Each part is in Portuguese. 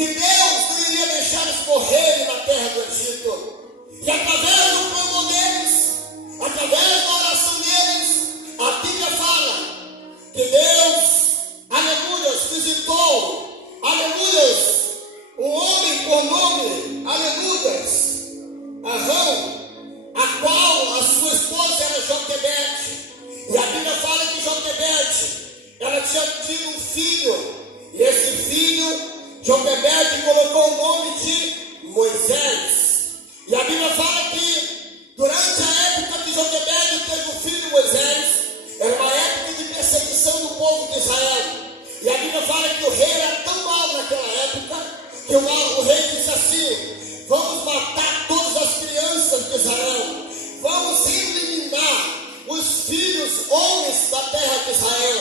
que Deus não iria deixar eles morrerem na terra do Egito. E através do clamor deles, através da oração deles, a Bíblia fala que Deus, aleluias, visitou, aleluias, um homem por nome, aleluias, Arão, a qual a sua esposa era Joquebede. E a Bíblia fala que Joquebede, ela tinha tido um filho, e esse filho, Joquebede, colocou o nome de Moisés. E a Bíblia fala que durante a época que Joquebede teve o filho Moisés, era uma época de perseguição do povo de Israel. E a Bíblia fala que o rei era tão mau naquela época, que o rei disse assim: vamos matar todas as crianças de Israel, vamos eliminar os filhos homens da terra de Israel.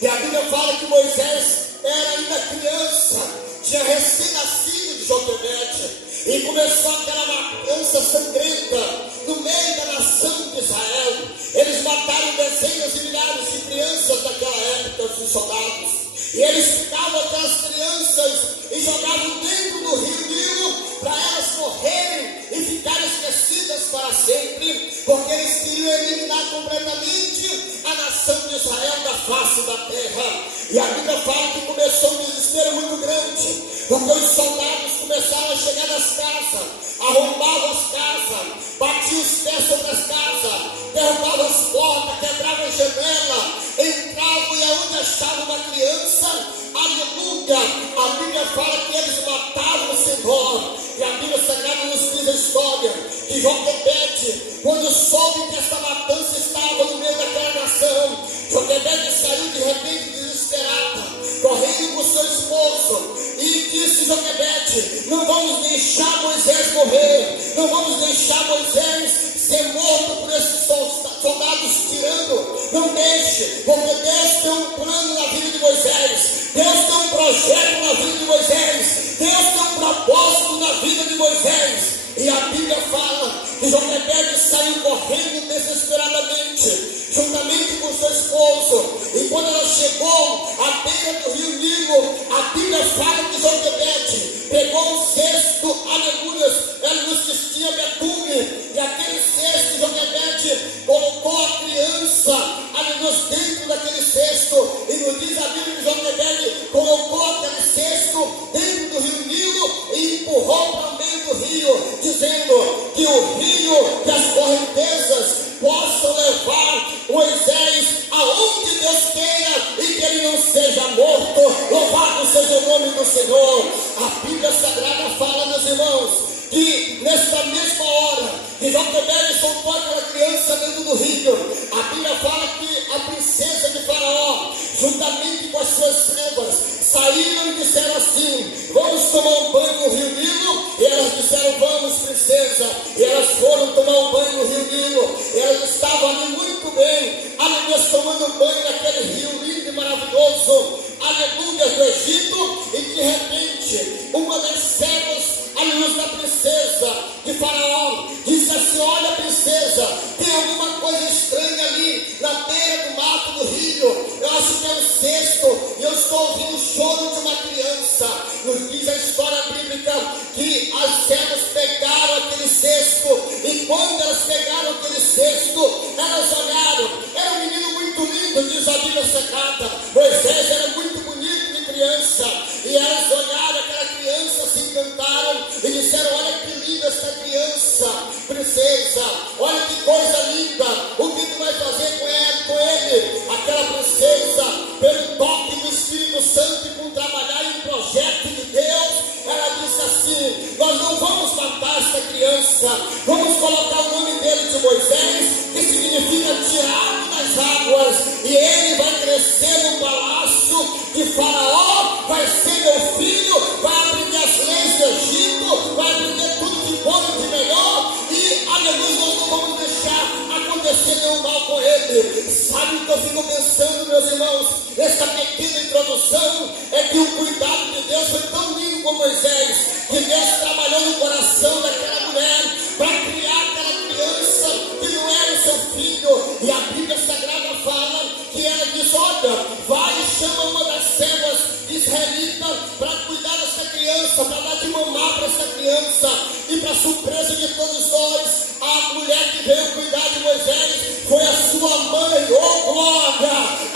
E a Bíblia fala que Moisés era ainda criança, tinha recém-nascido de Joquebede, e começou aquela matança sangrenta no meio da nação de Israel. Eles mataram dezenas de milhares de crianças daquela época, os soldados, e eles pegavam aquelas crianças e jogavam dentro do rio Nilo para elas morrerem e ficarem esquecidas para sempre, porque eles queriam eliminar completamente a nação de Israel da face da terra. E a Bíblia fala que começou um desespero muito grande, porque os soldados começaram a chegar nas casas, arrombavam as casas, batiam os pés sobre as casas, derrubavam as portas, quebravam a janela, entravam e aonde achavam uma criança, aleluia, a Bíblia fala que eles matavam o Senhor. E a Bíblia Sagrada nos diz a história que Joquebede, quando soube que esta matança estava no meio daquela nação, Joquebede saiu de repente desesperada, correndo com seu esposo, e disse: Joquebede, não vamos deixar Moisés morrer, não vamos deixar Moisés ser morto por esses soldados tirando, não deixe, porque Deus tem um plano na vida de Moisés, Deus tem um projeto na vida de Moisés, Deus tem um propósito na vida de Moisés. E a Bíblia fala que Joquebede saiu correndo desesperadamente, juntamente com seu esposo, e quando ela chegou à beira do rio Nilo, a Bíblia fala que Joquebede pegou um cesto, aleluia, ela nos tinha betume, e aquele cesto Joquebede colocou a criança, aleluia, dentro daquele cesto, e nos diz a Bíblia que Joquebede colocou aquele cesto dentro do rio Nilo e empurrou para o meio do rio, dizendo que o rio, que as correntezas possam levar Moisés aonde Deus queira e que ele não seja morto. Louvado seja o nome do Senhor. A Bíblia Sagrada fala, meus irmãos, que nesta mesma hora que Joquebede soltou aquela criança dentro do rio, a Bíblia fala que a princesa de Faraó, juntamente com as suas servas, saíram e disseram assim: vamos tomar um banho no rio Nilo. E elas disseram: vamos, princesa. E elas foram tomar um banho no rio Nilo, e elas estavam ali muito bem, aleluia, tomando banho naquele rio lindo e maravilhoso, aleluia, do Egito. E de repente, uma das servas, aleluia, da princesa de Faraó disse assim: olha, princesa, tem alguma coisa estranha ali na beira do mato do rio, eu acho que é um cesto, e eu estou ouvindo o choro de uma criança. Nos diz a história bíblica que as servas pegaram aquele cesto, e quando elas pegaram aquele cesto, elas olharam, era um menino muito lindo, diz a Bíblia Sagrada, Moisés era muito bonito de criança, e elas olharam aquela criança, se encantaram e disseram: olha que linda esta criança, princesa, olha que coisa linda, o que tu vai fazer com ele? Aquela princesa, pelo toque do Espírito Santo e com trabalhar em um projeto de Deus, ela disse assim: nós não vamos matar esta criança, vamos colocar o nome dele de Moisés, que significa tirado das águas, e ele vai crescer no palácio de Faraó, vai ser meu filho, vai aprender as leis do Egito, vai aprender tudo de bom e de melhor, e aleluia, nós não vamos deixar acontecer nenhum mal com ele. Sabe o que eu fico pensando, meus irmãos? Essa pequena introdução é que o cuidado de Deus foi tão lindo com Moisés, que Deus trabalhou no coração daquela mulher para criar aquela criança que não era o seu filho. E a Bíblia Sagrada fala que ela diz: olha, vai e chama uma das servas israelitas para cuidar dessa criança. criança, para dar de mamar para essa criança. E para surpresa de todos nós, a mulher que veio cuidar de Moisés foi a sua mãe. Oh glória!